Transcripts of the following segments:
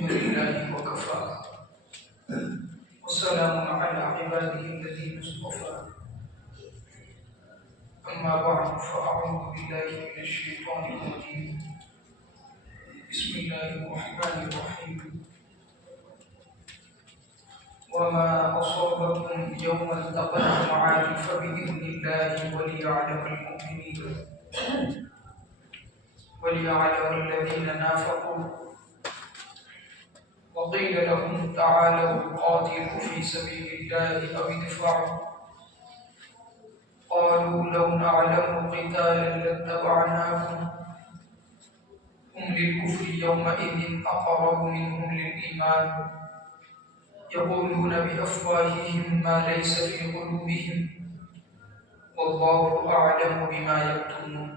الحمد لله وكفى والسلام على عباده الذين اصطفى أما بعد فأعوذ بالله من الشيطان الرجيم بسم الله الرحمن الرحيم وما أصابكم يوم التقى الجمعان فبإذن الله وليعلم المؤمنين وليعلم الذين نافقوا وقيل لهم تعالوا قاتلوا في سبيل الله أو ادفعوا قالوا لو نعلم قتالا لاتبعناكم هم للكفر يومئذ أقرب منهم للإيمان يقولون بأفواههم ما ليس في قلوبهم والله أعلم بما يكتمون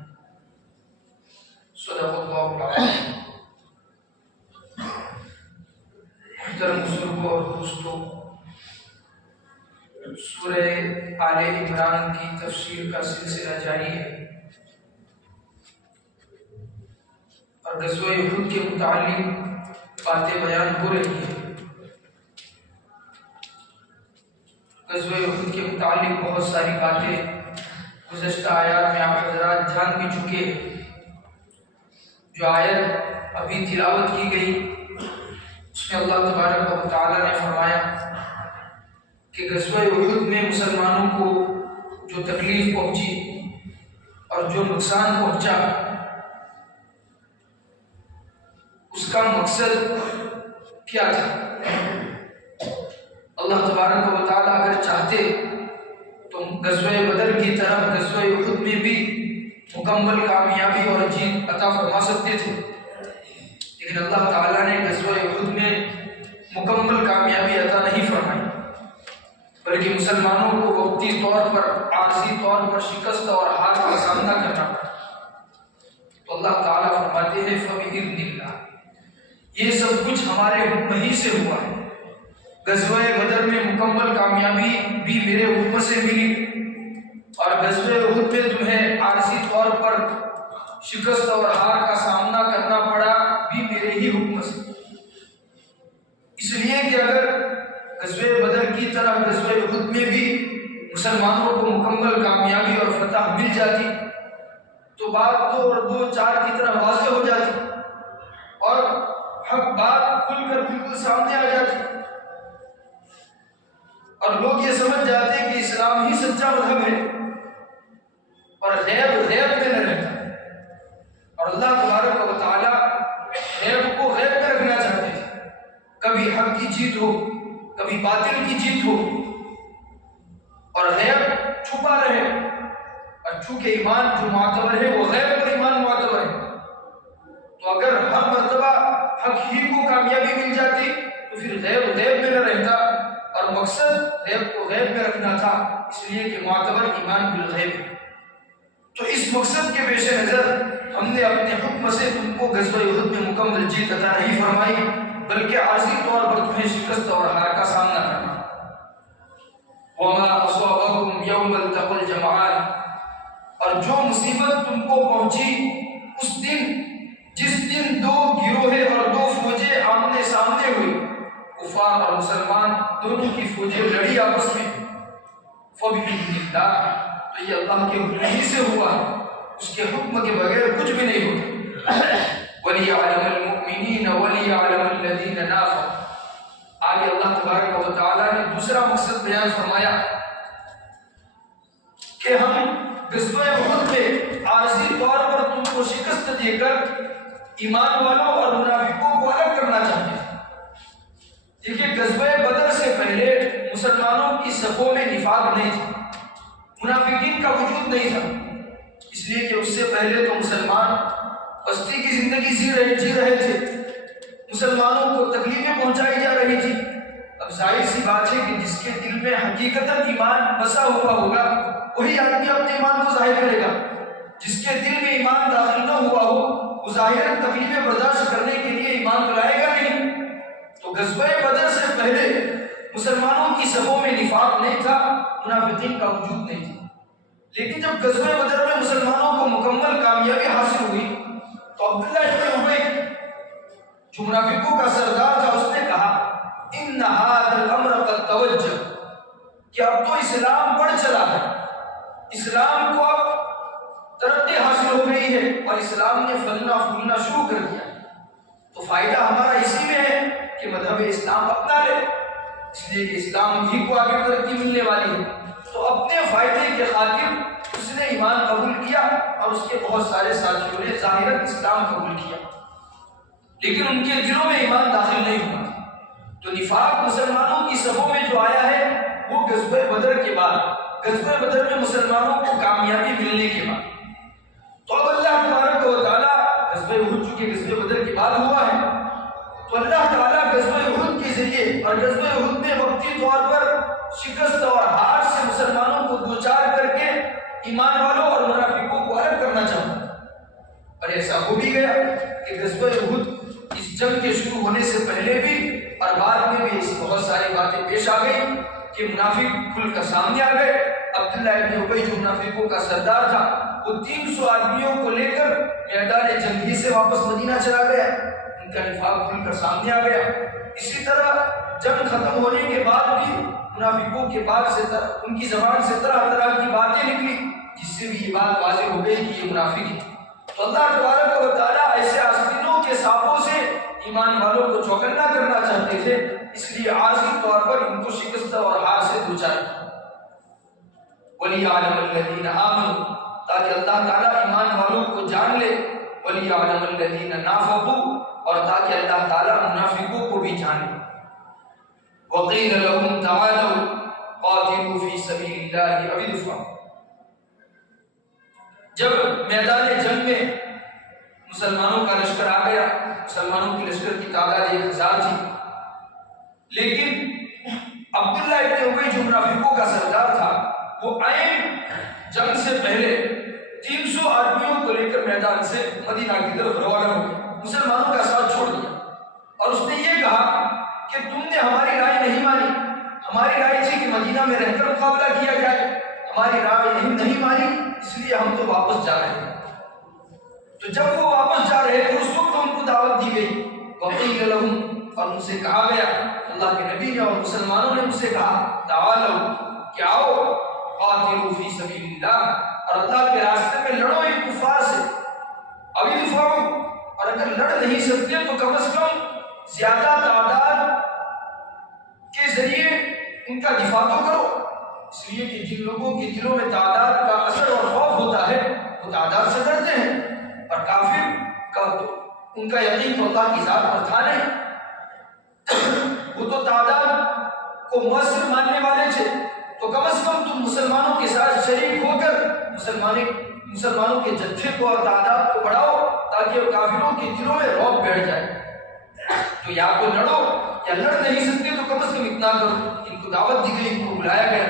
صدق اللہ العظیم۔ محترم بزرگوں اور دوستوں، سورہ آل عمران کی تفسیر کا سلسلہ جاری ہے اور غزوہ احد کے متعلق باتیں بیان ہو رہی ہیں۔ غزوہ احد کے متعلق بہت ساری باتیں گزشتہ آیات میں آپ حضرات جان بھی چکے ہیں۔ جو آیت ابھی تلاوت کی گئی اس میں اللہ تبارک و تعالیٰ نے فرمایا کہ غزوہ احد میں مسلمانوں کو جو تکلیف پہنچی اور جو نقصان پہنچا اس کا مقصد کیا تھا؟ اللہ تبارک و تعالیٰ اگر چاہتے تو غزوہ بدر کی طرح غزوہ احد میں بھی مکمل کامیابی اور جیت عطا فرما سکتے تھے، لیکن اللہ تعالیٰ نے غزوہ احد میں مکمل کامیابی عطا نہیں فرمائی، بلکہ مسلمانوں کو وقتی طور پر عارضی طور پر شکست اور ہار کا سامنا کرنا پڑا۔ تو اللہ تعالیٰ فرماتے ہیں فَبِإِذْنِ اللَّهِ، یہ سب کچھ ہمارے حکم ہی سے ہوا ہے۔ غزوہ بدر میں مکمل کامیابی بھی میرے حکم سے ملی اور غزوہ احد میں تمہیں عارضی طور پر شکست اور ہار کا سامنا کرنا پڑا بھی میرے ہی حکم سے، اس لیے کہ اگر غزوہ بدر کی طرح غزوہ احد میں بھی مسلمانوں کو مکمل کامیابی اور فتح مل جاتی تو بات دو اور دو چار کی طرح واضح ہو جاتی اور حق بات کھل کر بالکل سامنے آ جاتی اور لوگ یہ سمجھ جاتے کہ اسلام ہی سچا مذہب ہے اور غیب غیب میں نہ رہتا، اور اللہ تبارک و تعالیٰ غیب کو غیب میں رکھنا چاہتے ہیں۔ کبھی حق کی جیت ہو، کبھی باطل کی جیت ہو اور غیب چھپا رہے، اور چونکہ ایمان جو معتبر ہے وہ غیب پر ایمان معتبر ہے، تو اگر ہر مرتبہ حق ہی کو کامیابی مل جاتی تو پھر غیب غیب میں نہ رہتا، اور مقصد غیب کو غیب میں رکھنا تھا، اس لیے کہ معتبر ایمان بالغیب ہے۔ تو اس مقصد کے پیش نظر ہم نے اپنے حکم سے تم کو غزوہ احد میں مکمل جیت عطا نہیں فرمائی، بلکہ عارضی طور پر تمہیں شکست اور ہار کا سامنا کرنا۔ وَمَا أَصَابَكُمْ يَوْمَ الْتَقَى الْجَمْعَانِ، اور جو مصیبت تم کو پہنچی اس دن جس دن دو گروہیں اور دو فوجیں آمنے سامنے ہوئی، کفار اور مسلمان دونوں کی فوجیں لڑی آپس میں، فَبِإِذْنِ اللَّهِ، تو یہ اللہ کے حکم ہی سے ہوا، اس کے حکم کے بغیر کچھ بھی نہیں ہوتا۔ وَلِيَعْلَمَ الْمُؤْمِنِينَ وَلِيَعْلَمَ الَّذِينَ نَافَقُوا، آگے اللہ تبارک و تعالیٰ نے دوسرا مقصد بیان فرمایا کہ ہم غزوہ احد میں عارضی طور پر تم کو شکست دے کر ایمان والوں اور منافقوں کو الگ کرنا چاہتے ہیں۔ دیکھیے غزوہ بدر سے پہلے مسلمانوں کی صفوں میں نفاق نہیں تھا، منافقین کا وجود نہیں تھا، اس لیے کہ اس سے پہلے تو مسلمان بستی کی زندگی جی رہے تھے، مسلمانوں کو تکلیفیں پہنچائی جا رہی تھی۔ اب ظاہر سی بات ہے کہ جس کے دل میں حقیقتاً ایمان بسا ہوا ہوگا وہی آدمی اپنے ایمان کو ظاہر کرے گا، جس کے دل میں ایمان داخل نہ ہوا ہو وہ ظاہراً تکلیفیں برداشت کرنے کے لیے ایمان تو لائے گا نہیں۔ تو غزوہ بدر سے پہلے مسلمانوں کی صفوں میں نفاق نہیں تھا، منافقین کا وجود نہیں تھا، لیکن جب غزوہ بدر میں مسلمانوں کو مکمل کامیابی حاصل ہوئی تو عبداللہ ابن ابی جو منافقوں کا سردار تھا، اس نے کہا ان ھذا الامر قد توجہ، کہ اب تو اسلام بڑھ چلا ہے، اسلام کو اب ترقی حاصل ہو گئی ہے اور اسلام نے پھلنا پھولنا شروع کر دیا، تو فائدہ ہمارا اسی میں ہے کہ مذہب اسلام اپنا لے، اس لیے کہ اسلام ہی کو آگے ترقی ملنے والی ہے۔ تو اپنے فائدے کے خاطر اس نے ایمان قبول کیا اور اس کے بہت سارے ساتھیوں نے ظاہراً اسلام قبول کیا، لیکن ان کے دلوں میں ایمان داخل نہیں ہوا۔ تو نفاق مسلمانوں کی صفوں میں جو آیا ہے وہ غزوہ بدر کے بعد، غزوہ بدر میں مسلمانوں کو کامیابی ملنے کے بعد۔ تو اب اللہ تبارک و تعالیٰ، غزوہ احد چونکہ غزوہ بدر کے بعد ہوا ہے، تو اللہ تعالیٰ غزوہ احد کے ذریعے اور غزوہ احد میں وقتی طور پر شکست اور ہار سے مسلمانوں کو دوچار کر کے ایمان والوں اور منافقوں کو الگ کرنا چاہتا، اور ایسا ہو بھی گیا کہ غزوہ احد اس جنگ کے شروع ہونے سے پہلے بھی اور بعد میں بھی ایسی بہت ساری باتیں پیش آ گئی کہ منافق کھل کر سامنے آ گئے۔ عبداللہ ابن ابی جو منافقوں کا سردار تھا، وہ 300 آدمیوں کو لے کر میدان جنگ ہی سے واپس مدینہ چلا گیا، ان کا نفاق کھل کر سامنے آ گیا۔ اسی طرح جنگ ختم ہونے کے بعد بھی منافقوں کے بعد سے ان کی زبان سے طرح طرح کی باتیں نکلی، جس سے بھی یہ بات واضح ہو گئی کہ یہ منافق ہے۔ تو اللہ تبارک و تعالیٰ ایسے آستینوں کے سانپوں سے ایمان والوں کو چوکنا کرنا چاہتے تھے، اس لیے عارضی طور پر ان کو شکست اور ہار سے دوچار کیا۔ وَلِيَعْلَمَ الَّذِينَ آمَنُوا، تاکہ اللہ تعالیٰ ایمان والوں کو جان لے، وَلِيَعْلَمَ الَّذِينَ نَافَقُوا، اور تاکہ اللہ تعالیٰ منافقوں کو بھی جان لے۔ وَقِيلَ لَهُمْ تَعَالَوْا قَاتِلُوا فِي سَبِيلِ اللَّهِ أَوِ ادْفَعُوا، جب میدان جنگ میں مسلمانوں کا لشکر آ گیا، مسلمانوں کی لشکر کی تعداد 1000 تھی، لیکن عبداللہ ابن ابی جو منافقوں کا سردار تھا، وہ عین جنگ سے پہلے 300 آدمیوں کو لے کر میدان سے مدینہ کی طرف روانہ ہو گیا، مسلمانوں کا ساتھ چھوڑ دیا، اور اس نے یہ کہا کہ تم نے ہماری رائے نہیں مانی، ہماری رائے تھی کہ مدینہ میں رہ کر مقابلہ کیا جائے، ہماری رائے نہیں مانی، اس لیے ہم تو واپس جا رہے ہیں۔ تو جب وہ واپس جا رہے تھے اس وقت ان کو دعوت دی گئی، وَقِيلَ لَهُمْ، اور ان سے کہا گیا، اللہ کے نبی نے اور مسلمانوں نے ان سے کہا، تعالوا، کہ آؤ، قاتلوا فی سبیل اللہ، اور اللہ کے راستے میں لڑو ان کفار سے، اب ادفعوا، اور اگر لڑ نہیں سکتے تو کم از کم زیادہ تعداد کے ذریعے ان کا دفاع تو کرو، اس لیے کہ جن لوگوں کے دلوں میں تعداد کا اثر اور خوف ہوتا ہے وہ تعداد سے ڈرتے ہیں، اور کافر کا تو ان کا یقین تو اللہ کی ذات پر تھا نہیں، وہ تو تعداد کو مؤثر ماننے والے تھے، تو کم از کم تم مسلمانوں کے ساتھ شریک ہو کر مسلمانوں کے جتھے کو اور تعداد کو بڑھاؤ تاکہ کافروں کے دلوں میں رعب بیٹھ جائے۔ تو یا تو لڑو، یا لڑ نہیں سکتے تو کم از کم اتنا کرو۔ ان کو دعوت دی گئی، ان کو بلایا گیا،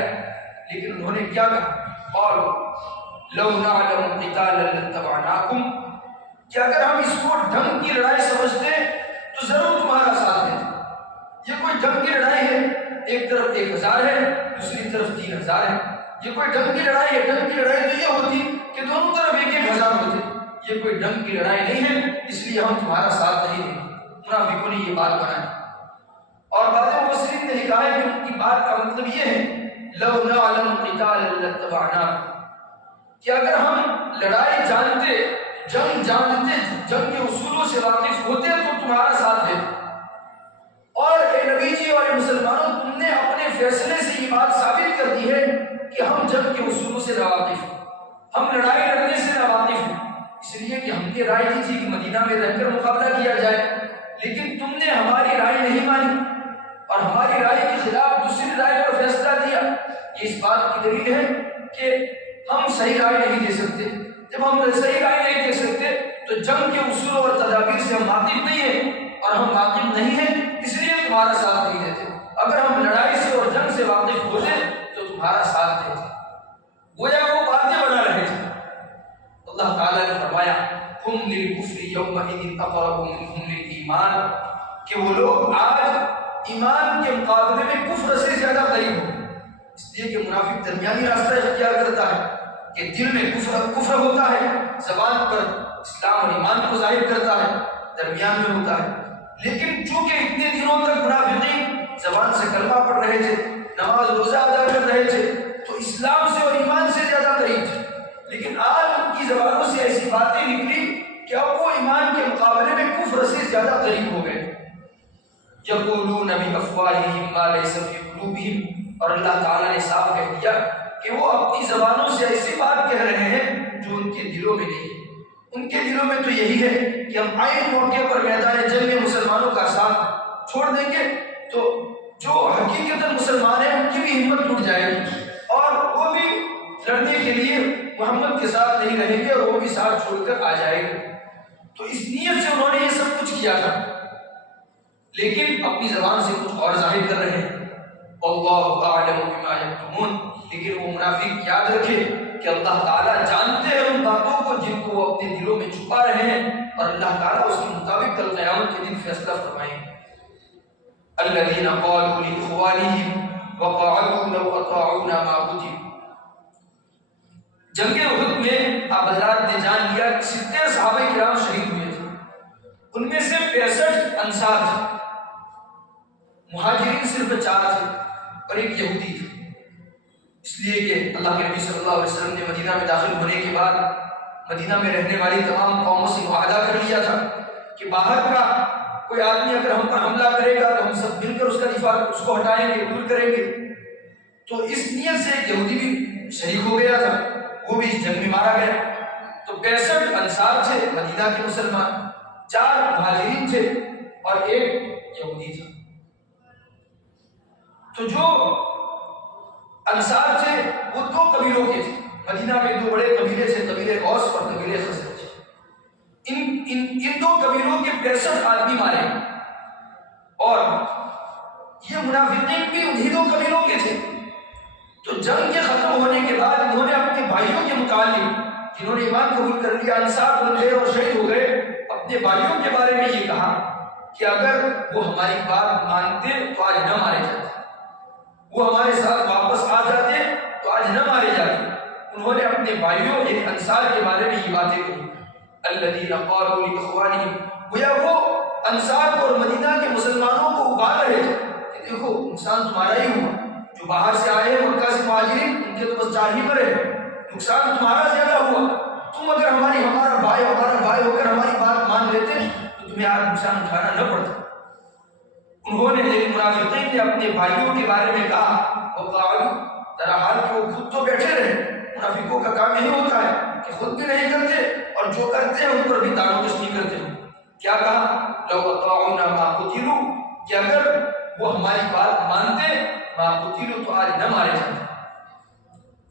لیکن انہوں نے کیا کہا، اور لو نعلم قتالا لاتبعناکم، کہ اگر ہم اس کو ڈھنگ کی لڑائی سمجھتے تو ضرور تمہارا ساتھ دیتے۔ یہ کوئی ڈھنگ کی لڑائی ہے، ایک طرف 1000 ہے، دوسری طرف 3000 ہے، یہ کوئی ڈھنگ کی لڑائی ہے۔ ڈھنگ کی لڑائی تو یہ ہوتی کہ دونوں طرف 1000 ہوتے، یہ کوئی ڈھنگ کی لڑائی نہیں ہے، اس لیے ہم تمہارا ساتھ نہیں دیں گے۔ منافقوں نے یہ بات بنائی، اور بعض مفسرین نے لکھا ہے کہ ان کی بات کا مطلب یہ ہے، لو نعلم قتالا لاتبعناکم، کہ اگر ہم لڑائی جانتے، جنگ جانتے، جنگ کے اصولوں سے واقف ہوتے تو تمہارا ساتھ دیتے۔ اور اے نبی جی اور اے مسلمانوں، تم نے اپنے فیصلے سے یہ بات ثابت کر دی ہے کہ ہم جنگ کے اصولوں سے ناواقف ہیں، ہم لڑائی لڑنے سے ناواقف ہیں، اس لیے کہ ہم نے رائے دی تھی کہ مدینہ میں رہ کر مقابلہ کیا جائے، لیکن تم نے ہماری رائے نہیں مانی اور ہماری رائے کے خلاف دوسری رائے پر فیصلہ دیا۔ یہ اس بات کی دلیل ہے کہ ہم صحیح رائے نہیں دے سکتے۔ جب ہم صحیح رائے نہیں دے سکتے تو جنگ کے اصول اور تدابیر سے ہم واقف نہیں ہیں، اور ہم واقف نہیں ہیں اس لیے تمہارا ساتھ نہیں دیتے۔ اگر ہم لڑائی سے اور جنگ سے واقف ہوتے تو تمہارا ساتھ دیتے۔ گویا وہ باتیں بنا رہے تھے۔ اللہ تعالیٰ نے فرمایا، ہم للکفر یومئذ اقرب منہم للایمان، کہ وہ لوگ آج ایمان کے مقابلے میں کفر سے زیادہ قریب ہوں، اس لیے کہ منافق درمیانی راستہ اختیار کرتا ہے کہ دل میں کفر ہوتا ہے، زبان پر اسلام اور ایمان کو ظاہر کرتا ہے، درمیان میں ہوتا ہے، لیکن چونکہ اتنے دنوں تک منافقین زبان سے کلمہ پڑھ رہے تھے، نماز روزہ ادا کر رہے تھے، تو اسلام سے اور ایمان سے زیادہ قریب تھے، لیکن آج ان کی زبانوں سے ایسی باتیں نکلی کہ اب وہ ایمان کے مقابلے میں کفر سے زیادہ قریب ہو گئے۔ یقولون بافواہہم ما لیس فی قلوبہم، اور اللہ تعالیٰ نے صاف کہہ دیا کہ وہ اپنی زبانوں سے ایسی بات کہہ رہے ہیں جو ان کے دلوں میں نہیں ہے۔ ان کے دلوں میں تو یہی ہے کہ ہم عین موقع پر میدان جنگ میں مسلمانوں کا ساتھ چھوڑ دیں گے تو جو حقیقت مسلمان ہیں ان کی بھی ہمت ٹوٹ جائے گی، اور وہ بھی لڑنے کے لیے محمد کے ساتھ نہیں رہیں گے اور وہ بھی ساتھ چھوڑ کر آ جائے گا۔ تو اس نیت سے انہوں نے یہ سب کچھ کیا تھا، لیکن اپنی زبان سے کچھ اور ظاہر کر رہے ہیں۔ اللہ اعلم بما یکتمون، لیکن وہ منافق یاد رکھے کہ اللہ تعالیٰ جانتے ہیں ان باتوں کو جن کو وہ اپنے دلوں میں چھپا رہے ہیں، اور اللہ تعالیٰ اس کے مطابق کل قیامت کے دن فیصلہ فرمائیں گے۔ الذین قالوا لاخوانہم وقعدوا لو اطاعونا ما قتلوا، جنگ احد میں آپ حضرات نے جان لیا کہ 70 صحابہ کرام شہید ہوئے تھے، ان میں سے 65 انصار تھے، مہاجرین صرف 4 تھے اور ایک یہودی تھا، اس لیے کہ اللہ کے نبی صلی اللہ علیہ وسلم نے مدینہ میں داخل ہونے کے بعد مدینہ میں رہنے والی تمام قوموں سے معاہدہ کر لیا تھا کہ باہر کا کوئی آدمی اگر ہم پر حملہ کرے گا تو ہم سب مل کر اس کا دفاع، اس کو ہٹائیں گے، دور کریں گے۔ تو اس نیت سے ایک یہودی بھی شریک ہو گیا تھا، وہ بھی اس جنگ میں مارا گیا۔ تو 65 انصار تھے مدینہ کے مسلمان، 4 مہاجرین تھے اور ایک یہودی تھا۔ تو جو انصار تھے وہ 2 قبیلوں کے تھے، مدینہ میں 2 بڑے قبیلے تھے، قبیلے اوس اور قبیلے خزرج۔ ان 2 قبیلوں کے 65 آدمی مارے، اور یہ منافقین بھی انہی 2 قبیلوں کے تھے۔ تو جنگ کے ختم ہونے کے بعد انہوں نے اپنے بھائیوں کے متعلق جنہوں نے ایمان قبول کر لیا، انصار بن گئے اور شہید ہو گئے، اپنے بھائیوں کے بارے میں یہ کہا کہ اگر وہ ہماری بات مانتے تو آج نہ مارے جاتے، وہ ہمارے ساتھ واپس آ جاتے تو آج نہ مارے جاتے۔ انہوں نے اپنے بھائیوں ایک انصار کے بارے میں یہ باتیں کہی، الذین قالوا لاخوانہم، گویا وہ انصار اور مدینہ کے مسلمانوں کو ابال رہے تھے کہ دیکھو نقصان تمہارا ہی ہوا، جو باہر سے آئے ہیں مکہ سے مہاجرین ان کے تو بس 4 ہی مرے، نقصان تمہارا زیادہ ہوا، تم اگر ہمارا بھائی ہو کر ہماری بات مان لیتے تو تمہیں آج نقصان اٹھانا نہ پڑتا۔ انہوں نے منافقین نے اپنے بھائیوں کے بارے میں کہا وقالوا، درحال کہ وہ خود تو بیٹھے رہے، منافقوں کا کام یہی ہوتا ہے کہ خود بھی نہیں کرتے اور جو کرتے ہیں ان پر بھی دانو کش نہیں کرتے۔ کیا کہا لو اطاعونا ما قتلوا، کہ اگر وہ ہماری بات مانتے ما قتلوا تو آج نہ مارے جاتے۔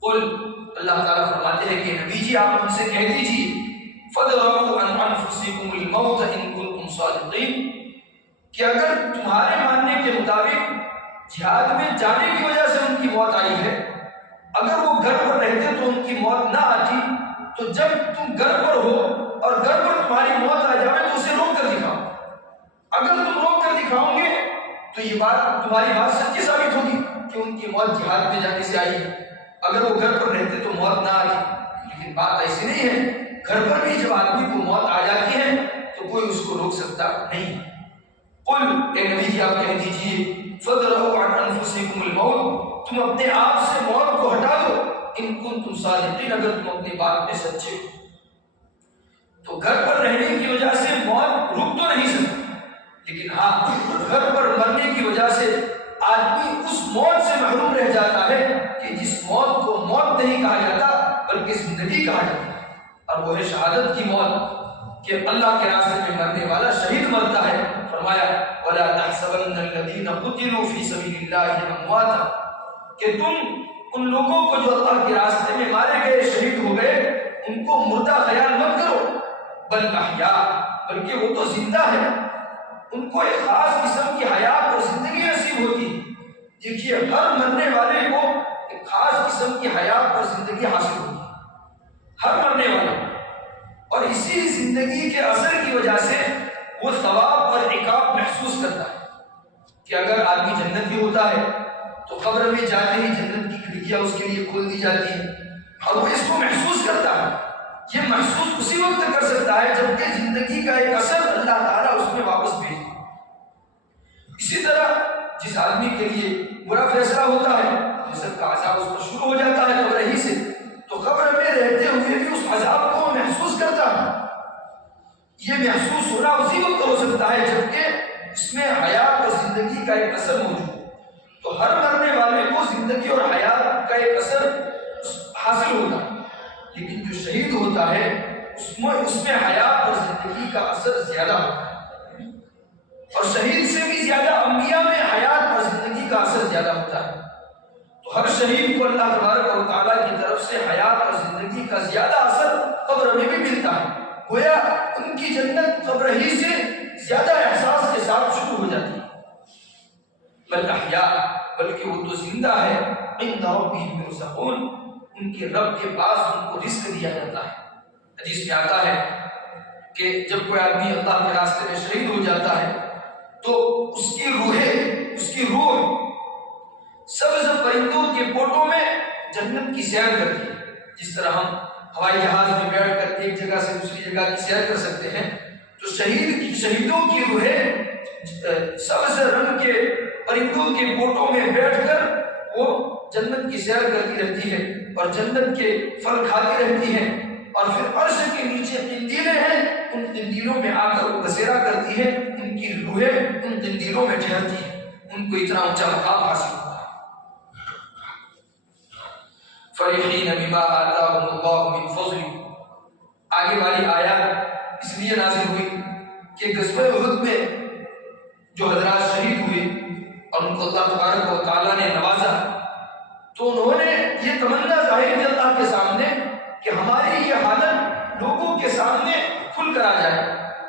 قل، اللہ تعالیٰ فرماتے ہیں کہ نبی جی آپ ان سے کہہ دیجیے فَادْرَؤُوا عَنْ أَنفُسِكُمُ الْمَوْتَ إِن كُنتُمْ صَادِقِينَ، کہ اگر تمہارے ماننے کے مطابق جہاد میں جانے کی وجہ سے ان کی موت آئی ہے، اگر وہ گھر پر رہتے تو ان کی موت نہ آتی، تو جب تم گھر پر ہو اور گھر پر تمہاری موت آ جائے تو اسے روک کر دکھاؤ۔ اگر تم روک کر دکھاؤ گے تو یہ بات تمہاری بات سچی ثابت ہوگی کہ ان کی موت جہاد میں جانے سے آئی ہے۔ اگر وہ گھر پر رہتے تو موت نہ آتی، لیکن بات ایسی نہیں ہے، گھر پر بھی جب آدمی کو موت آ جاتی ہے تو کوئی اس کو روک سکتا نہیں۔ قل، اے نبی جی آپ کہہ دیجیے فَادْرَؤُوا عَنْ أَنفُسِكُمُ الْمَوْتَ، تم اپنے آپ سے موت کو ہٹا دو، ان کنتم صادقین، اگر تم اپنی بات میں سچے ہو۔ تو گھر پر رہنے کی وجہ سے موت رک تو نہیں سکتی، لیکن ہاں گھر پر مرنے کی وجہ سے آدمی اس موت سے محروم رہ جاتا ہے کہ جس موت کو موت نہیں کہا جاتا بلکہ زندگی کہا جاتا ہے، اور وہ ہے شہادت کی موت، کہ اللہ کے راستے میں مرنے والا شہید مرتا ہے۔ فرمایا وَلَا تَحْسَبَنَّ الَّذِينَ قُتِلُوا فِي سَبِيلِ اللَّهِ أَمْوَاتًا، کہ تم ان لوگوں کو جو اللہ کے راستے میں مارے گئے، شہید ہو گئے، ان کو مردہ خیال مت کرو، بل احیاء، بلکہ وہ تو زندہ ہے، ان کو ایک خاص قسم کی حیات اور زندگی نصیب ہوتی ہے۔ دیکھیے ہر مرنے والے کو ایک خاص قسم کی حیات اور زندگی حاصل ہوتی ہے، ہر مرنے والے، اور اسی زندگی کے اثر کی وجہ سے وہ ثواب اور عقاب محسوس کرتا ہے کہ اگر آدمی جنتی ہوتا ہے تو قبر میں جاتے ہی جنت کی کھڑکیاں اس کے لیے کھول دی جاتی ہیں اور وہ اس کو محسوس کرتا ہے۔ یہ محسوس اسی وقت کر سکتا ہے جبکہ زندگی کا ایک اثر اللہ تعالیٰ اس میں واپس بھیجے، جس آدمی کے لیے برا فیصلہ ہوتا ہے، جسم کا عذاب اس پر شروع ہو جاتا ہے قبر ہی سے، تو قبر میں رہتے ہوئے بھی اس عذاب کو محسوس کرتا ہے۔ یہ محسوس ہونا اسی وقت ہو سکتا ہے جبکہ اس میں حیات اور زندگی کا ایک اثر موجود ہے۔ تو ہر مرنے والے کو زندگی اور حیات کا ایک اثر حاصل ہوتا ہے، لیکن جو شہید ہوتا ہے اس میں حیات اور زندگی کا اثر زیادہ ہوتا ہے، اور شہید سے بھی زیادہ انبیاء میں حیات اور زندگی کا اثر زیادہ ہوتا ہے۔ تو ہر شہید کو اللہ تبارک و تعالیٰ کی طرف سے حیات اور زندگی کا زیادہ اثر قبر میں بھی ملتا ہے، گویا ان کی جنت قبر ہی سے زیادہ احساس کے ساتھ شروع ہو جاتی ہے۔ بل احیاء، بلکہ وہ تو زندہ ہے، عند ربهم یرزقون، ان کے رب کے پاس ان کو رزق دیا جاتا ہے۔ حدیث میں آتا ہے کہ جب کوئی آدمی اللہ کے راستے میں شہید ہو جاتا ہے تو اس کی روح سبز پرندوں کے پوٹوں میں جنت کی سیر کرتی ہے۔ جس طرح ہم ہوائی جہاز میں بیٹھ کر ایک جگہ سے دوسری جگہ کی سیر کر سکتے ہیں، تو شہیدوں کی روحیں سبز رنگ کے پرندوں کے پوٹوں میں بیٹھ کر وہ جنت کی سیر کرتی رہتی ہے اور جنت کے پھل کھاتی رہتی ہے، اور پھر عرش کے نیچے قندیلیں ہیں، ان قندیلوں میں آ کر وہ بسیرا کرتی ہے، ان کی روحیں ان قندیلوں میں ٹھہرتی ہیں، ان کو اتنا اونچا مقام حاصل ہوتا ہے۔ فرحین بما آتاهم اللہ من فضل، آگے والی آیات اس لیے نازل ہوئی کہ غزوہ احد میں جو حضرات شہید ہوئے اور ان کو اللہ تبارک و تعالیٰ نے نوازا، تو انہوں نے یہ تمنا ظاہر کی اللہ کے سامنے کہ ہماری یہ حالت لوگوں کے سامنے کھل کر آ جائے،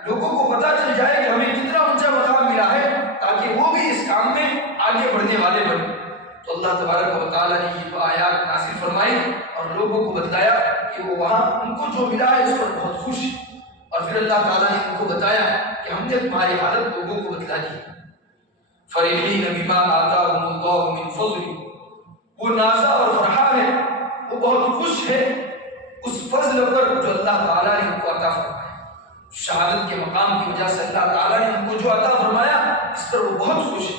لوگوں کو پتہ چل جائے کہ ہمیں کتنا اونچا مقام ملا ہے، تاکہ وہ بھی اس کام میں آگے بڑھنے والے بنے۔ تو اللہ تبارک و تعالیٰ نے یہ آیات نازل فرمائی اور لوگوں کو بتلایا کہ وہ وہاں ان کو جو ملا ہے اس پر بہت خوش ہے، اور پھر اللہ تعالیٰ نے ان کو بتایا کہ ہم نے تمہاری حالت لوگوں کو بتلا دی۔ فرحین بما آتاهم اللہ من فضل، وہ نازا اور فرحا ہے، وہ بہت خوش ہے اس فضل پر جو اللہ تعالیٰ نے ان کو عطا فرمایا۔ شہادت کے مقام کی وجہ سے اللہ تعالیٰ نے ان کو جو عطا فرمایا اس پر وہ بہت خوش ہے۔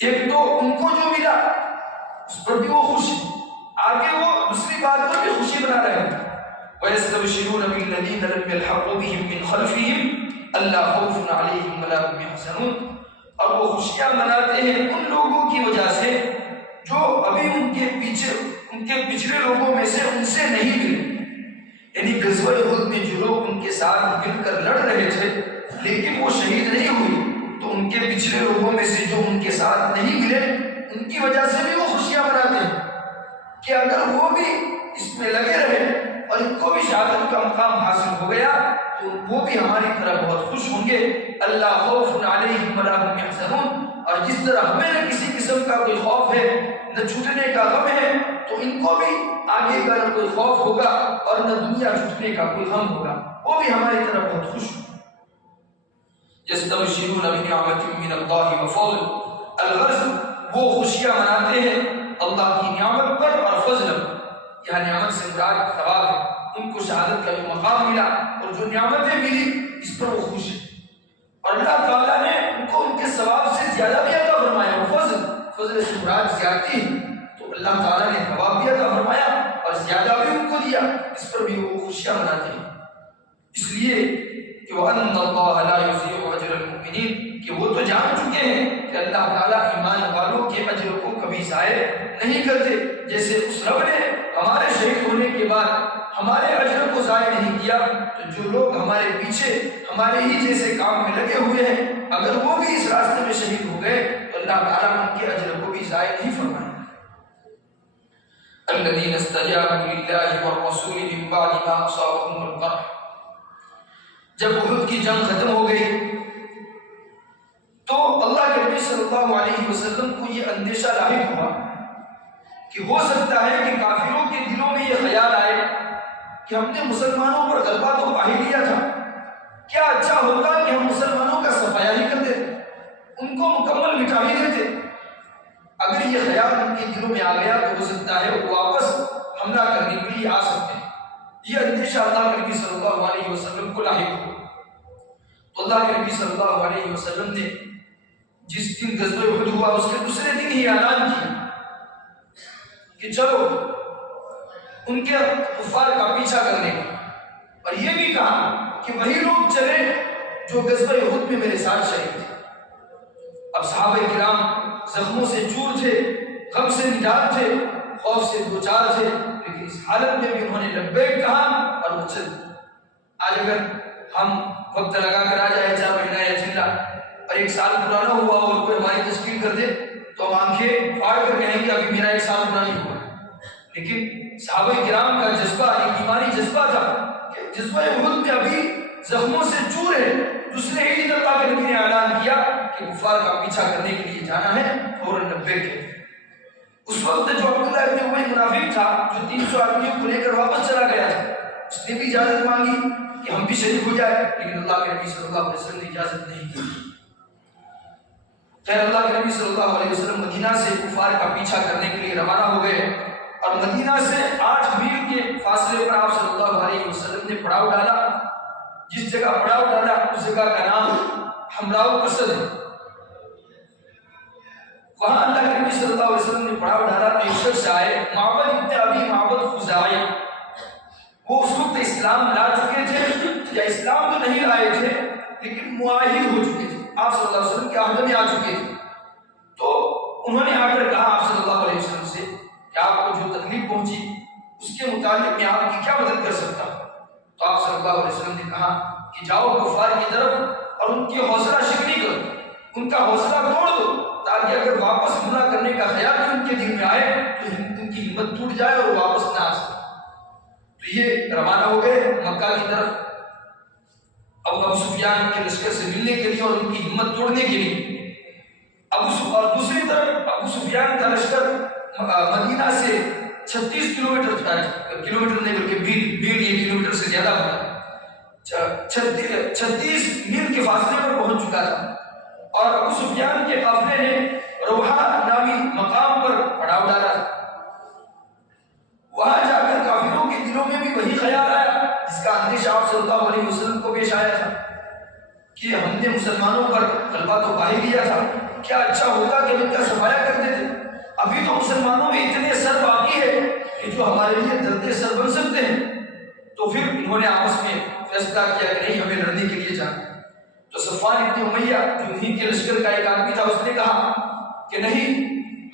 ایک تو ان کو جو ملا اس پر بھی وہ خوش ہے، آگے وہ دوسری بات پر بھی خوشی بنا رہے ہیں۔ وَيَسْتَبْشِرُونَ بِالَّذِينَ لَمْ يَلْحَقُوا بِهِم مِّنْ خَلْفِهِمْ أَلَّا خَوْفٌ عَلَيْهِمْ وَلَا هُمْ يَحْزَنُونَ، اور وہ خوشیاں مناتے ہیں ان لوگوں کی وجہ سے جو ابھی ان کے پچھلے لوگوں میں سے ان سے نہیں ملے، یعنی غزوہ احد میں جو لوگ ان کے ساتھ مل کر لڑ رہے تھے لیکن وہ شہید نہیں ہوئے، تو ان کے پچھلے لوگوں میں سے جو ان کے ساتھ نہیں ملے ان کی وجہ سے بھی وہ خوشیاں مناتے ہیں کہ اگر وہ بھی اس میں لگے رہے اور ان کو بھی شہادت کا مقام حاصل ہو گیا تو وہ بھی ہماری طرح بہت خوش ہوں گے۔ اللہ خوف علیہم ولا هم يحزنون، اور جس طرح ہمیں نہ کسی قسم کا کوئی خوف ہے نہ چھوٹنے کا غم ہے، تو ان کو بھی آگے کا نہ کوئی خوف ہوگا اور نہ دنیا چھوٹنے کا کوئی غم ہوگا، وہ بھی ہماری طرح بہت خوش ہوں۔ یستبشرون بنعمت من اللہ وفضل، الغرض وہ خوشیاں مناتے ہیں اللہ کی نعمت پر اور فضل پر، یہاں نعمت سے مراد ثواب ہے، ان کو شہادت کا جو مقام ملا اور جو نعمتیں ملی اس پر وہ خوش ہیں، اور اللہ تعالیٰ نے ان کو ان کے ثواب سے زیادہ بھی عطا فرمایا۔ وہ فضل سے مراد زیادتی ہے، تو اللہ تعالیٰ نے ثواب بھی عطا فرمایا اور زیادہ بھی ان کو دیا، اس پر بھی وہ خوشیاں مناتے ہیں۔ اس لیے کہ وَأَنَّ اللَّهَ لَا يُضِيعُ أَجْرَ الْمُؤْمِنِينَ، کہ وہ تو جان چکے ہیں کہ اللہ تعالیٰ ایمان والوں کے اجر کو کبھی ضائع نہیں کرتے، جیسے اس رب نے ہمارے شہید ہونے کے بعد ہمارے اجر کو ضائع نہیں کیا، تو جو لوگ ہمارے پیچھے ہمارے ہی جیسے کام میں لگے ہوئے ہیں اگر وہ بھی اس راستے میں شہید ہو گئے تو اللہ تعالیٰ ان کے اجر کو بھی ضائع نہیں فرمائے۔ الذين استجابوا لله والرسول من بعد ما أصابهم القرح، جب احد کی جنگ ختم ہو گئی تو اللہ کے نبی صلی اللہ علیہ وسلم کو یہ اندیشہ لاحق ہوا کہ ہو سکتا ہے کہ کافروں کے دلوں میں یہ خیال آئے کہ ہم نے مسلمانوں پر غلبہ تو پا ہی لیا تھا، کیا اچھا ہوتا کہ ہم مسلمانوں کا صفایا ہی کر دیتے، ان کو مکمل مٹا ہی دیتے۔ اگر یہ خیال ان کے دلوں میں آ گیا تو ہو سکتا ہے وہ واپس حملہ کرنے کے لیے آ سکتے ہیں۔ یہ اندیشہ اللہ کے نبی صلی اللہ علیہ وسلم کو لاحق ہوا، تو اللہ کے نبی صلی اللہ علیہ وسلم نے جس دن غزوہ احد ہوا اس کے دوسرے دن ہی اعلان کیا کہ چلو ان کے کفار کا پیچھا کرنے کا، اور یہ بھی کہا کہ وہی لوگ چلے جو غزوہ احد میں میرے ساتھ شریک تھے۔ اب صحابہ کرام زخموں سے چور تھے، غم سے نجات تھے، خوف سے دوچار تھے، لیکن اس حالت میں بھی انہوں نے لبیک کہا اور وہ چل۔ آج اگر ہم وقت لگا کر آ جائے 4 مہینہ یا چلا اور 1 سال پرانا ہوا اور کوئی ہماری تشکیل کر دے تو ہم آنکھیں پھاڑ کر کہیں گے ابھی میرا 1 سال پرانا نہیں ہوا۔ لیکن صحابہ کرام کا جذبہ ایک ایمانی جذبہ تھا کہ جذبہ احد میں ابھی زخموں سے چور ہے، دوسرے ہی دن اللہ کے نبی نے اعلان کیا کہ کفار کا پیچھا کرنے کے لیے جانا ہے، فوراً لبیک ہے۔ اس وقت جو عبداللہ ابن ابی منافق تھا جو 300 آدمیوں کو لے کر واپس چلا گیا تھا، اس نے بھی اجازت مانگی کہ ہم بھی شریک ہو جائے، لیکن اللہ کے نبی صلی اللہ علیہ وسلم نے اجازت نہیں دی۔ خیر اللہ کے نبی صلی اللہ علیہ وسلم مدینہ سے کفار کا پیچھا کرنے کے لیے روانہ ہو گئے اور مدینہ سے 8 میل کے فاصلے پر آپ صلی اللہ علیہ وسلم نے پڑاؤ ڈالا۔ جس جگہ پڑاؤ ڈالا اس جگہ کا نام حمراء الاسد ہے۔ وہاں اللہ کے نبی صلی اللہ علیہ وسلم نے پڑاؤ ڈالا تو ایک شخص آئے، معبد ابن ابی معبد خزاعی۔ وہ اس وقت اسلام لا چکے تھے یا اسلام تو نہیں لائے تھے لیکن معاہد ہو چکے تھے، آپ صلی اللہ علیہ وسلم کے عہد میں آ چکے تھے۔ تو انہوں نے آ کر کہا آپ صلی اللہ علیہ وسلم سے کہ آپ کو جو تکلیف پہنچی اس کے متعلق میں آپ کی کیا مدد کر سکتا ہوں؟ تو آپ صلی اللہ علیہ وسلم نے کہا کہ جاؤ کفار کی طرف اور ان کی حوصلہ شکنی کرو، ان کا حوصلہ توڑ دو، تاکہ اگر واپس حملہ کرنے کا خیال بھی ان کے دل میں آئے تو ان کی ہمت ٹوٹ جائے اور واپس نہ آ سکے۔ تو یہ روانہ ہو گئے مکہ کی طرف ابو سفیان کے لشکر سے ملنے کے لیے اور ان کی ہمت توڑنے کے لیے۔ اور دوسری طرف ابو سفیان کا لشکر مدینہ سے 36 کلومیٹر نہیں بلکہ 20 کلومیٹر سے زیادہ ہوتا 36 میل کے فاصلے پر پہنچ چکا تھا، اور ابو سفیان کے قافلے نے روحا نامی مقام پر پڑاؤ ڈالا تھا۔ وہاں جا کر کافروں کے دلوں میں بھی وہی خیال آیا جس کا اندیشہ آپ صلی اللہ علیہ وسلم کو پیش آیا تھا کہ ہم نے مسلمانوں پر غلبہ تو پا ہی لیا تھا، کیا اچھا ہوتا کہ ان کا صفایا کرتے تھے، ابھی تو مسلمانوں میں اتنے سر باقی ہے کہ جو ہمارے لیے درد سر بن سکتے ہیں۔ تو پھر انہوں نے آپس میں فیصلہ کیا کہ نہیں ہمیں لڑنے کے لیے جانا۔ تو صفوان ابن امیہ جو انہی کے لشکر کا ایک آدمی تھا، اس نے کہا کہ نہیں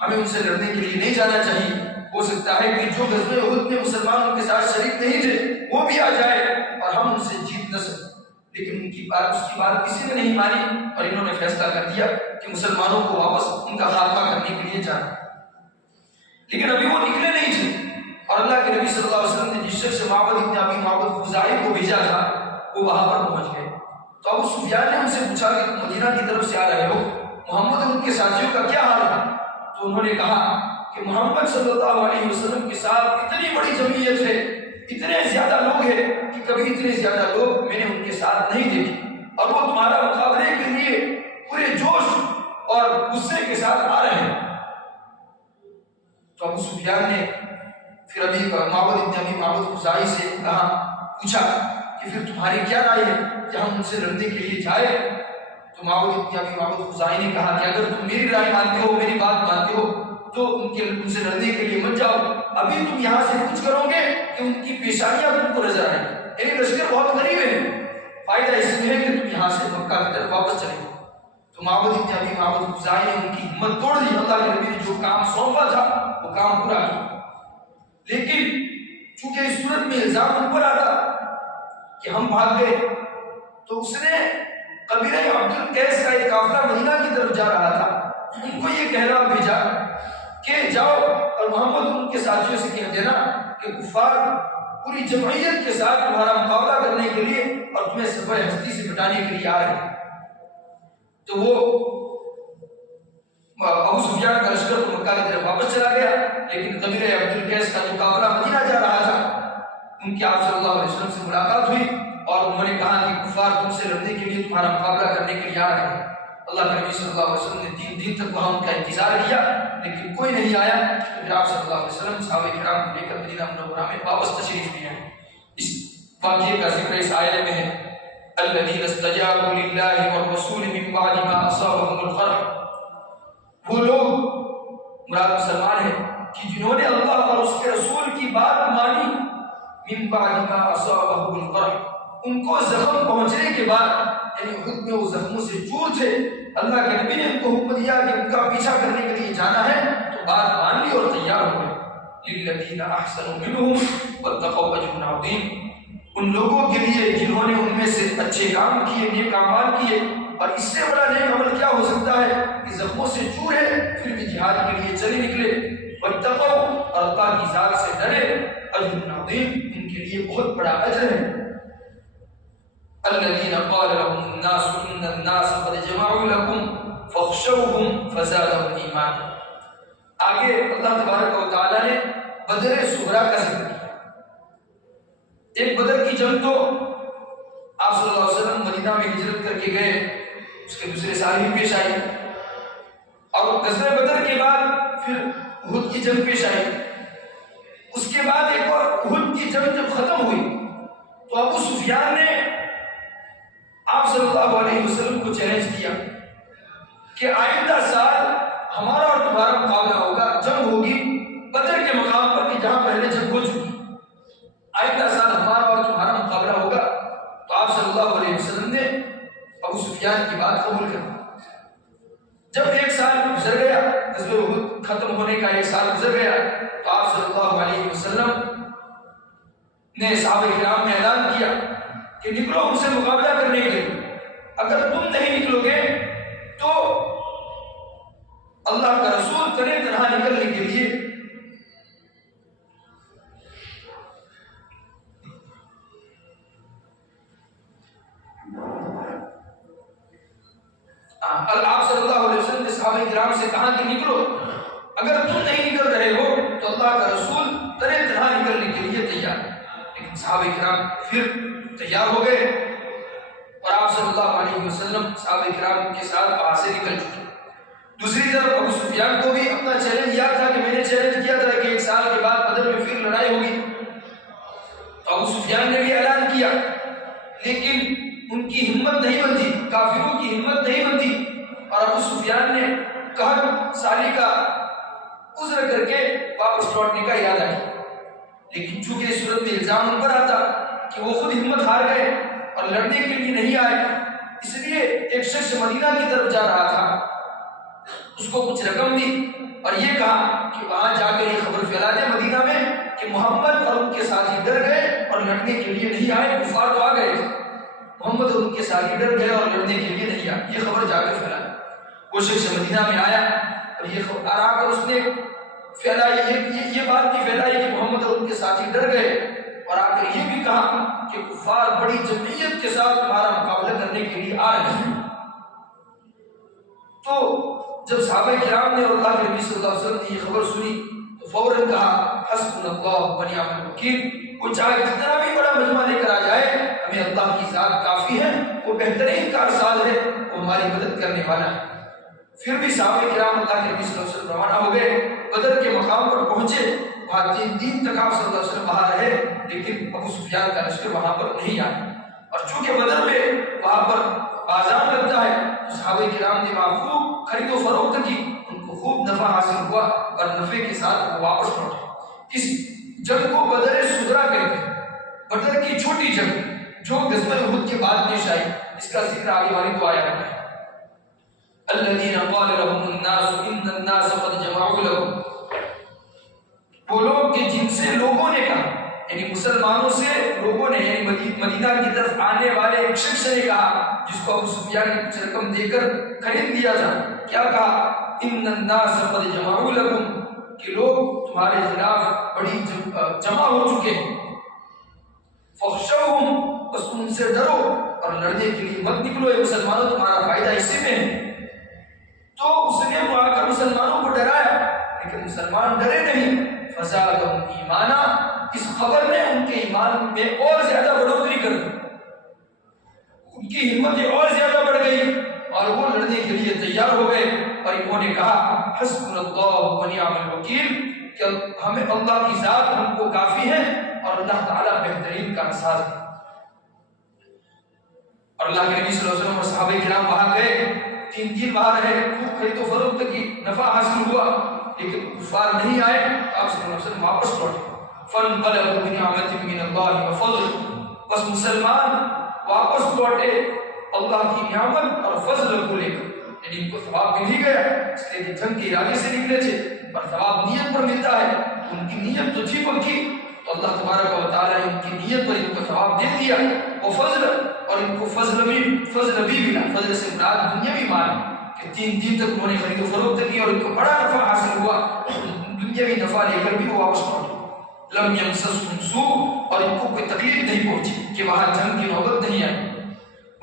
ہمیں ان سے لڑنے کے لیے نہیں جانا چاہیے، ہو سکتا ہے کہ جو غزوہ احد میں مسلمان ان کے ساتھ شریک نہیں تھے وہ بھی آ جائے اور ہم ان سے جیت نہ سکیں۔ لیکن اس کی بات کسی نے نہیں مانی اور انہوں نے فیصلہ کر دیا کہ مسلمانوں کو واپس ان کا خاتمہ کرنے کے لیے جانا۔ لیکن ابھی وہ نکلے نہیں تھے اور اللہ کے نبی صلی اللہ علیہ وسلم نے جس شخص سے معبد ابن ابی معبد خزاعی کو بھیجا تھا وہ وہاں پر پہنچ گئے۔ تو ابو سفیان نے ان سے پوچھا کہ تم مدینہ کی طرف سے آ رہے ہو، محمد اور ان کے ساتھیوں کا کیا حال ہے؟ تو انہوں نے کہا کہ محمد صلی اللہ علیہ وسلم کے ساتھ اتنی بڑی جمعیت ہے، اتنے زیادہ لوگ ہیں کہ کبھی اتنے زیادہ لوگ میں نے ان کے ساتھ نہیں دیکھے، اور وہ تمہارا مقابلے کے لیے پورے جوش اور غصے کے ساتھ آ رہے ہیں۔ تو ابو سفیان نے پھر ابھی معبد ابن ابی معبد خزاعی سے پوچھا کہ پھر تمہاری کیا رائے ہے کہ ہم ان سے لڑنے کے لیے جائیں؟ تو معبد ابن ابی معبد خزاعی نے کہا کہ اگر تم میری رائے مانتے ہو، میری بات مانتے ہو تو ان سے لڑنے کے لیے مت جاؤ، ابھی تم یہاں سے کچھ کرو گے کہ ان کی پیشانیاں تم کو نظر آئیں گی، یعنی لشکر بہت قریب ہے، فائدہ اس میں ہے کہ تم یہاں سے مکہ کی طرف واپس چلے جاؤ۔ تو معبد ابن ابی معبد خزاعی نے ان کی ہمت توڑ دی، اللہ کے نبی نے جو کام سونپا تھا وہ کام پورا کیا۔ لیکن چونکہ اس صورت میں الزام ان پر آتا کہ ہم بھاگ گئے، تو اس نے قبیلہ عبد القیس کا ایک قافلہ مدینہ کی طرف جا رہا تھا، ان کو یہ کہنا بھیجا کہ جاؤ اور محمد ان کے ساتھیوں سے کہہ دینا کہ کفار پوری جمعیت کے ساتھ تمہارا مقابلہ کرنے کے لیے اور تمہیں سفر ہستی سے بٹانے کے لیے آ رہے ہیں۔ تو وہ ابو سفیان کا لشکر تو مکہ کی طرف واپس چلا گیا، لیکن قبیلہ عبد القیس کا جو قافلہ مدینہ جا رہا تھا ان کی آپ صلی اللہ علیہ وسلم سے ملاقات ہوئی اور انہوں نے کہا کہ کفار تم سے لڑنے کے لیے تمہارا مقابلہ کرنے کے لیے آ رہے ہیں۔ اللہ کے نبی صلی اللہ علیہ وسلم نے 3 دن تک وہاں ان کا انتظار کیا لیکن کوئی نہیں آیا، تو پھر آپ صلی اللہ علیہ وسلم صحابہ کرام کو لے کر مدینہ منورہ میں واپس تشریف لے آئے۔ اس واقعے کا ذکر اس آیت میں ہے الذین استجابوا للہ والرسول من بعد ما اصابهم القرح وہ لوگ مراد مسلمان ہیں کہ جنہوں نے اللہ اور اس کے رسول کی بات مانی، من بعد ما اصابهم القرح، ان کو زخم پہنچنے کے بعد، یعنی خود میں وہ زخموں سے چور تھے، اللہ کے نبی نے ان کو حکم دیا کہ ان کا پیچھا کرنے کے لیے جانا ہے، تو بات مان لی اور تیار ہو گئے۔ للذین احسنوا منهم واتقوا اجر عظیم، ان لوگوں کے لیے جنہوں نے ان میں سے اچھے کام کیے، نیک اعمال کیے، اور اس سے بڑا نیک عمل کیا ہو سکتا ہے کہ زخموں سے چور ہے پھر بھی جہاد کے لیے چلے نکلے، واتقوا، اور اللہ کی ذات سے ڈرے، اجر عظیم، ان کے لیے بہت بڑا اجر ہے۔ الذين قال لهم الناس ان الناس قد جمعوا لكم فاخشوهم فزادهم ایمانا۔ آگے اللہ تبارک و تعالی نے بدر صغریٰ کا ذکر کیا۔ ایک بدر کی جنگ تو آپ صلی اللہ علیہ وسلم مدینہ میں ہجرت کر کے گئے، اس کے دوسرے سال ہی پیش آئی، اور غزوہ بدر کے بعد پھر احد کی جنگ پیش آئی۔ اس کے بعد ایک اور احد کی جنگ جب ختم ہوئی تو ابو سفیان نے آپ صلی اللہ علیہ وسلم کو چیلنج کیا کہ آئندہ سال ہمارا اور تمہارا مقابلہ ہوگا، جنگ ہوگی بدر کے مقام پر کہ جہاں پہلے جنگ ہو چکی، آئندہ سال ہمارا اور تمہارا مقابلہ ہوگا۔ تو آپ صلی اللہ علیہ وسلم نے ابو سفیان کی بات قبول کر دی۔ جب ایک سال گزر گیا، غزوہ احد ختم ہونے کا ایک سال گزر گیا، تو آپ صلی اللہ علیہ وسلم نے صحابہ کرام میں اعلان کیا کہ نکلو ہم سے مقابلہ کرنے کے لیے، اگر تم نہیں نکلو گے تو اللہ کا رسول تنہا تنہا نکلنے کے لیے آپ صلی اللہ علیہ وسلم نے صحابہ کرام سے کہا کہ نکلو، اگر تم نہیں نکل رہے ہو تو اللہ کا رسول تنہا تنہا نکلنے کے لیے تیار۔ لیکن صحابہ کرام پھر تیار ہو گئے اور آپ صلی اللہ علیہ وسلم صحابہ کرام کے ساتھ وہاں سے نکل چکے۔ دوسری طرف ابو سفیان کو بھی اپنا چیلنج یہ تھا کہ میں نے چیلنج کیا تھا کہ ایک سال کے بعد بدر میں پھر لڑائی ہوگی، تو ابو سفیان نے بھی اعلان کیا، لیکن ان کی ہمت نہیں بندھی، کافروں کی ہمت نہیں بندھی، اور ابو سفیان نے قحط سالی کا عذر کر کے واپس لوٹنے کا ارادہ کیا۔ لیکن چونکہ اس صورت میں الزام ان پر آتا کہ وہ خود ہمت ہار گئے اور لڑنے کے لیے نہیں آئے، اس لیے ایک شخص مدینہ کی طرف جا رہا تھا، اس کو کچھ رقم دی اور یہ کہا کہ وہاں جا کر یہ خبر پھیلا دے مدینہ میں کہ محمد اور ان کے ساتھی ڈر گئے اور لڑنے کے لیے نہیں آئے، کفار تو آ گئے، محمد اور ان کے ساتھی ڈر گئے اور لڑنے کے لیے نہیں آئے، یہ خبر جا کر پھیلا دے۔ وہ شخص مدینہ میں آیا اور یہ خبر آ کر اس نے پھیلائی، یہ بات بھی پھیلائی کہ محمد اور ان کے ساتھی ڈر گئے، اور آ کر یہ بھی کہا کہ کفار بڑی جمعیت کے ساتھ تمہارا مقابلہ کرنے کے لیے آ رہے ہیں۔ تو جب صحابہ کرام نے اور اللہ کے نبی صلی اللہ علیہ وسلم نے یہ خبر سنی تو فوراً کہا حسبنا اللہ ونعم الوکیل، وہ چاہے جتنا بھی بڑا مجمع لے کر آ جائے، ہمیں اللہ کی ذات کافی ہے، وہ بہترین کارساز ہے، وہ ہماری مدد کرنے والا ہے۔ پھر بھی صحابہ کرام اللہ کے نبی صلی اللہ علیہ وسلم روانہ ہو گئے، بدر کے مقام پر پہنچے، وہاں 3 دن تک آپ صلی اللہ علیہ وسلم وہاں رہے، لیکن ابو سفیان کا لشکر وہاں پر نہیں آیا، اور چونکہ بدر میں وہاں پر بازار لگتا ہے تو صحابہ کرام نے وہاں خوب خرید و فروخت کی، ان کو خوب نفع حاصل ہوا اور نفع کے ساتھ وہ واپس لوٹے۔ اس جنگ کو بدر صغریٰ کہتے ہیں، بدر کی چھوٹی جنگ جو غزوہ احد کے بعد پیش آئی، اس کا ذکر آگے والی 2 آیات میں ہے۔ الذین قال لهم الناس ان الناس قد جمعوا لكم، وہ لوگ کہ جن سے لوگوں نے کہا، یعنی مسلمانوں سے لوگوں نے، یعنی مدینہ کی طرف آنے والے ایک شخص نے کہا، جس کو ابو سفیان نے کچھ رقم دے کر خرید لیا تھا، کیا کہا؟ ان الناس قد جمعوا لكم، کہ لوگ تمہارے خلاف بڑی جمع ہو چکے ہیں، فخشوہم، بس تم ان سے ڈرو اور لڑنے کے لیے مت نکلو، اے مسلمانوں تمہارا فائدہ اسی میں ہے۔ تو اس نے وہ آ کر مسلمانوں کو ڈرایا، لیکن مسلمان ڈرے نہیں، فزادہم ایمانا، اس خبر نے ان کے ایمان میں اور زیادہ بڑھوتری کر دی، ان کی ہمتیں اور زیادہ بڑھ گئی اور وہ لڑنے کے لیے تیار ہو گئے، اور انہوں نے کہا حسبنا اللہ ونعم الوکیل، کہ ہمیں اللہ کی ذات ہم کو کافی ہے اور اللہ تعالیٰ بہترین کارساز ہے۔ اور اللہ کے نبی صلی اللہ علیہ وسلم اور صحابہ کرام وہاں گئے، 3 دن وہاں رہے، خوب خرید و فروخت کی، نفع حاصل ہوا، لیکن کفار نہیں آئے، آپ صلی اللہ علیہ وسلم واپس لوٹے۔ فَانْقَلَبُوا بِنِعْمَةٍ مِّنَ اللَّهِ وَفَضْلٍ، بس مسلمان واپس لوٹے اللہ کی نعمت اور فضل کو لے کر، یعنی ان کو ثواب مل ہی گیا، اس لیے کہ جنگ کے ارادے سے نکلے تھے، اور ثواب نیت پر ملتا ہے، ان کی نیت تو تھی پکی، تو اللہ تبارک و تعالیٰ نے ان کی نیت پر ان کو ثواب دے دیا، وہ فضل، اور ان کو فضل بھی ملا۔ فضل سے مراد دنیاوی مال کہ 3 دن تک انہوں نے خرید و فروخت کی اور ان کو بڑا نفع حاصل ہوا، دنیاوی نفع لے کر بھی وہ واپس لوٹے۔ لم یمسسہم سوء، اور ان کو کوئی تکلیف نہیں پہنچی کہ وہاں جنگ کی نوبت نہیں آئی۔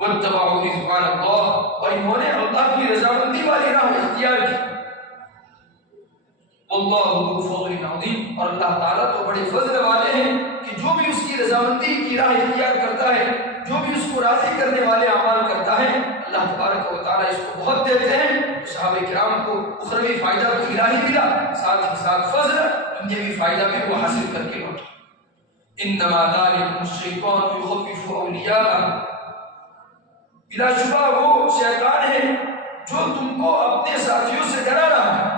واتبعوا رضوان اللہ، اور انہوں نے اللہ کی رضامندی والی راہ اختیار کی۔ واللہ ذو فضل عظیم، اور اللہ تعالیٰ تو بڑے فضل والے ہیں کہ جو بھی اس کی رضامندی کی راہ اختیار کرتا ہے، جو بھی اس کو راضی کرنے والے اعمال کرتا ہے، اللہ تبارک و تعالیٰ اس کو بہت دیتے ہیں۔ صحابہ کرام کو اخروی فائدہ تو الہی ملا، ساتھ ہی ساتھ فضل دنیاوی فائدہ بھی وہ حاصل کر کے لوٹے۔ انما ذلکم الشیطان یخوف اولیاءہ، بلا شبہ وہ شیطان ہے جو تم کو اپنے ساتھیوں سے ڈرا رہا ہے۔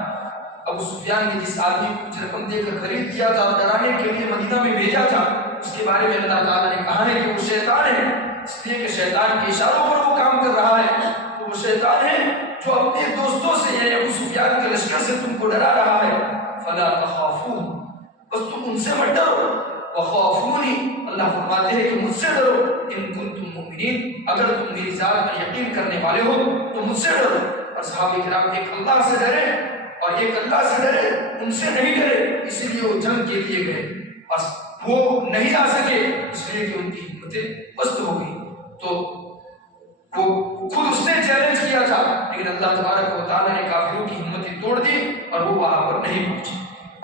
ابو سفیان نے جس آدمی کو کچھ رقم دے کر خرید کیا تھا اور ڈرانے کے لیے مدینہ میں بھیجا تھا، اس کے بارے میں اللہ تعالیٰ نے کہا ہے کہ وہ شیطان ہے، اس لیے کہ شیطان کے اشاروں پر وہ کام کر رہا ہے، تو وہ شیطان ہے جو اپنے دوستوں سے یعنی ابو سفیان کے لشکر سے تم کو ڈرا رہا ہے۔ فلا تخافون، بس تم ان سے مت ڈرو، وخافونی، اللہ فرماتے ہیں کہ مجھ سے ڈرو، ان کنتم مؤمنین، اگر تم میری ذات پر یقین کرنے والے ہو تو مجھ سے ڈرو۔ اور صحابہ کرام ایک اللہ سے ڈرے اور ایک اللہ سے ڈرے، ان سے نہیں ڈرے، اسی لیے وہ جنگ کے لیے گئے، اور وہ نہیں آ سکے اس لیے کہ ان کی ہمتیں پست ہو گئی، تو وہ خود اس نے چیلنج کیا تھا، لیکن اللہ تبارک و تعالیٰ نے کافروں کی ہمتیں توڑ دی اور وہ وہاں پر نہیں پہنچے۔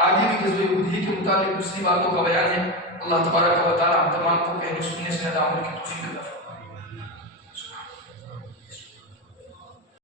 آگے بھی غزوہ احد کے متعلق دوسری باتوں کا بیان ہے۔ اللہ تبارک و تعالیٰ ہم تمام کو کہنے سننے سے ہدایت کی توفیق عطا فرمائے۔